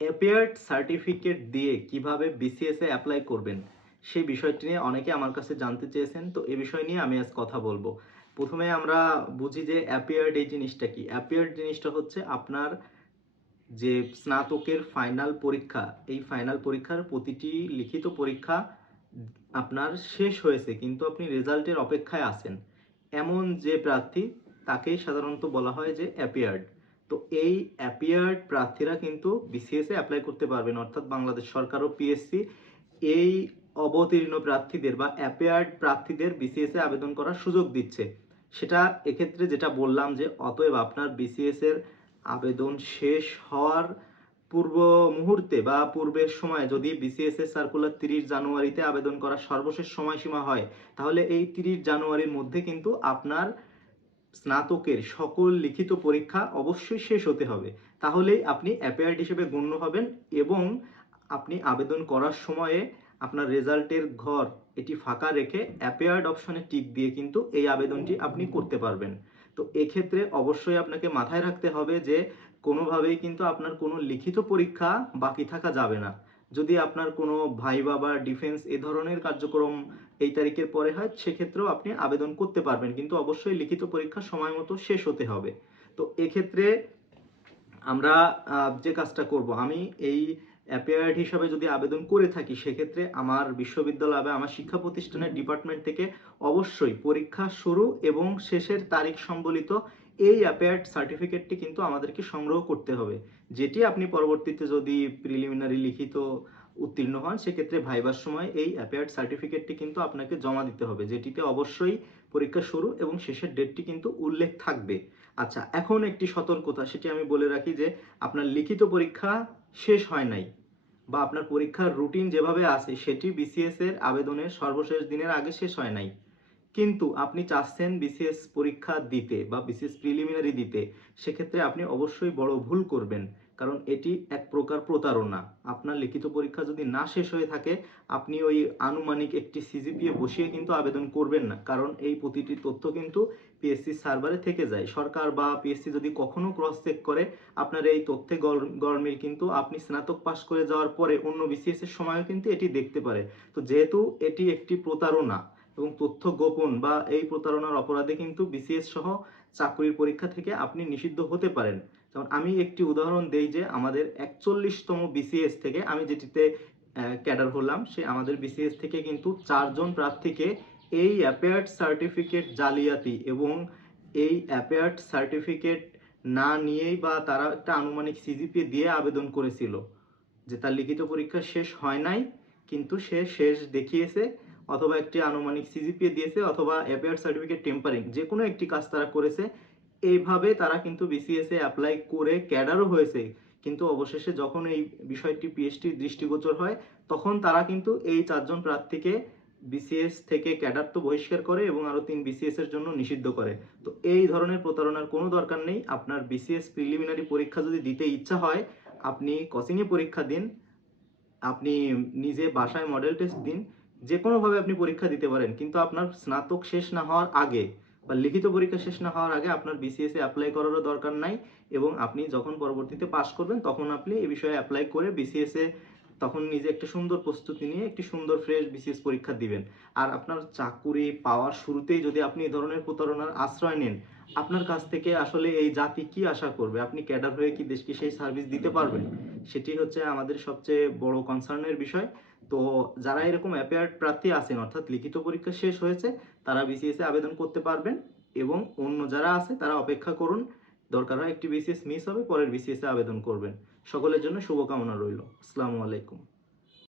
Appeared certificate দিয়ে কীভাবে BCS এ apply করবেন, সেই বিষয়টি নিয়ে অনেকে আমার কাছে জানতে চেয়েছেন। তো এই বিষয় নিয়ে আমি আজ কথা বলব। প্রথমে আমরা বুঝি যে অ্যাপিয়ার্ড এই জিনিসটা কি? অ্যাপিয়ার্ড জিনিসটা হচ্ছে আপনার যে স্নাতকের ফাইনাল পরীক্ষা, এই ফাইনাল পরীক্ষার প্রতিটি লিখিত পরীক্ষা আপনার শেষ হয়েছে, কিন্তু আপনি রেজাল্টের অপেক্ষায় আছেন। এমন যে প্রার্থী, তাকেই সাধারণত বলা হয় যে অ্যাপিয়ার্ড তো এই অ্যাপিয়ার্ড প্রার্থীরা কিন্তু বিসিএস অ্যাপ্লাই করতে পারবেন, অর্থাৎ বাংলাদেশ সরকার ও পিএসসি এই অবতীর্ণ প্রার্থীদের বা অ্যাপিয়ার্ড প্রার্থীদের বিসিএস আবেদন করার সুযোগ দিচ্ছে। সেটা এক্ষেত্রে যেটা বললাম যে, অতএব আপনার বিসিএস এর আবেদন শেষ হওয়ার পূর্ব মুহূর্তে বা পূর্বের সময় যদি বিসিএস এর সার্কুলার তিরিশ জানুয়ারিতে আবেদন করার সর্বশেষ সময়সীমা হয়, তাহলে এই তিরিশ জানুয়ারির মধ্যে কিন্তু আপনার স্নাতকের সকল লিখিত পরীক্ষা অবশ্যই শেষ হতে হবে। তাহলেই আপনি অ্যাপিয়ার্ড হিসেবে গণ্য হবেন এবং আপনি আবেদন করার সময়ে আপনার রেজাল্টের ঘর এটি ফাঁকা রেখে অ্যাপিয়ার্ড অপশনে টিক দিয়ে কিন্তু এই আবেদনটি আপনি করতে পারবেন। তো এক্ষেত্রে অবশ্যই আপনাকে মাথায় রাখতে হবে যে কোনোভাবেই কিন্তু আপনার কোনো লিখিত পরীক্ষা বাকি থাকা যাবে না। যদি আপনার কোনো ভাইবা বা ডিফেন্স এ ধরনের কার্যক্রম এই তারিখের পরে হয়, সেক্ষেত্রেও আপনি আবেদন করতে পারবেন। কিন্তু অবশ্যই লিখিত পরীক্ষা সময় মতো শেষ হতে হবে। তো এক্ষেত্রে আমরা যে কাজটা করব, আমি এই অ্যাপিয়ার্ড হিসাবে যদি আবেদন করে থাকি, সেক্ষেত্রে আমার বিশ্ববিদ্যালয় বা আমার শিক্ষা প্রতিষ্ঠানের ডিপার্টমেন্ট থেকে অবশ্যই পরীক্ষা শুরু এবং শেষের তারিখ সম্বলিত এই অ্যাপিয়ার্ড সার্টিফিকেটটি কিন্তু আমাদেরকে সংগ্রহ করতে হবে। যেটি আপনি পরবর্তীতে যদি প্রিলিমিনারি লিখিত উত্তীর্ণ হন, সেক্ষেত্রে ভাইবার সময় এই অ্যাপিয়ার্ড সার্টিফিকেটটি কিন্তু আপনাকে জমা দিতে হবে, যেটিতে অবশ্যই পরীক্ষা শুরু এবং শেষের ডেটটি কিন্তু উল্লেখ থাকবে। আচ্ছা এখন একটি সতর্কতা, সেটি আমি বলে রাখি যে আপনার লিখিত পরীক্ষা শেষ হয় নাই বা আপনার পরীক্ষার রুটিন যেভাবে আছে, সেটি বিসিএস এর আবেদনের সর্বশেষ দিনের আগে শেষ হয় নাই। কিন্তু আপনি চাচ্ছেন বিসিএস পরীক্ষা দিতে বা বিসিএস প্রিলিমিনারি দিতে, সেক্ষেত্রে আপনি অবশ্যই বড় ভুল করবেন। কারণ এটি এক প্রকার প্রতারণা। আপনার লিখিত পরীক্ষা যদি না শেষ হয়ে থাকে, আপনি ওই আনুমানিক একটি সিজিপিএ বসিয়ে কিন্তু আবেদন করবেন না। কারণ এই প্রতিটি তথ্য কিন্তু পিএসসি সার্ভারে থেকে যায়। সরকার বা পিএসসি যদি কখনো ক্রস চেক করে, আপনার এই তথ্যে গর- গরমিল কিন্তু আপনি স্নাতক পাশ করে যাওয়ার পরে অন্য বিসিএস এর সময়ও কিন্তু এটি দেখতে পারে। তো যেহেতু এটি একটি প্রতারণা এবং তথ্য গোপন বা এই প্রতারণার অপরাধে কিন্তু বিসিএস সহ চাকরির পরীক্ষা থেকে আপনি নিষিদ্ধ হতে পারেন। যেমন আমি একটি উদাহরণ দেই যে আমাদের একচল্লিশতম বিসিএস থেকে আমি যেটিতে ক্যাডার হলাম, সে আমাদের বিসিএস থেকে কিন্তু চারজন প্রার্থীকে এই অ্যাপেয়ার্ড সার্টিফিকেট জালিয়াতি এবং এই অ্যাপেয়ার্ড সার্টিফিকেট না নিয়েই বা তারা একটা আনুমানিক সিজিপি দিয়ে আবেদন করেছিল। যে তার লিখিত পরীক্ষা শেষ হয় নাই, কিন্তু সে শেষ দেখিয়েছে। অথবা একটি আনুমানিক সিজিপিএ দিয়েছে অথবা অ্যাপেয়ার্ড সার্টিফিকেট টেম্পারিং যে কোনো একটি কাজ তারা করেছে, এইভাবে তারা কিন্তু বিসিএস এ অ্যাপ্লাই করে ক্যাডারও হয়েছে। কিন্তু অবশেষে যখন এই বিষয়টি পিএইচডি দৃষ্টিগোচর হয়, তখন তারা কিন্তু এই চারজন প্রার্থীকে বিসিএস থেকে ক্যাডার তো বহিষ্কার করে এবং আরও তিন বিসিএস এর জন্য নিষিদ্ধ করে। তো এই ধরনের প্রতারণার কোনো দরকার নেই। আপনার বিসিএস প্রিলিমিনারি পরীক্ষা যদি দিতে ইচ্ছা হয়, আপনি কোচিংয়ে পরীক্ষা দিন, আপনি নিজে বাসায় মডেল টেস্ট দিন যে কোনোভাবে আপনি পরীক্ষা দিতে পারেন, কিন্তু আপনার স্নাতক শেষ না হওয়ার আগে বা লিখিত পরীক্ষা শেষ না হওয়ার আগে আপনার বিসিএস এ অ্যাপ্লাই করারও দরকার নাই এবং আপনি যখন পরবর্তীতে পাশ করবেন, তখন আপনি এই বিষয়ে অ্যাপ্লাই করে বিসিএস এ তখন নিজে একটা সুন্দর প্রস্তুতি নিয়ে একটি সুন্দর ফ্রেশ বিসিএস পরীক্ষা দিবেন। আর আপনার চাকুরি পাওয়ার শুরুতেই যদি আপনি এই ধরনের প্রতারণার আশ্রয় নেন, আপনার কাছ থেকে আসলে এই জাতি কি আশা করবে? আপনি ক্যাডার হয়ে কি দেশকে সেই সার্ভিস দিতে পারবেন? সেটি হচ্ছে আমাদের সবচেয়ে বড় কনসার্নের বিষয়। তো যারা এরকম অ্যাপিয়ার্ড প্রার্থী আছেন, অর্থাৎ লিখিত পরীক্ষা শেষ হয়েছে, তারা বিসিএস আবেদন করতে পারবেন এবং অন্য যারা আছে তারা অপেক্ষা করুন, দরকার হয় একটি বিসিএস মিস হবে, পরের বিসিএস আবেদন করবেন। সকলের জন্য শুভকামনা রইল। আসসালামু আলাইকুম।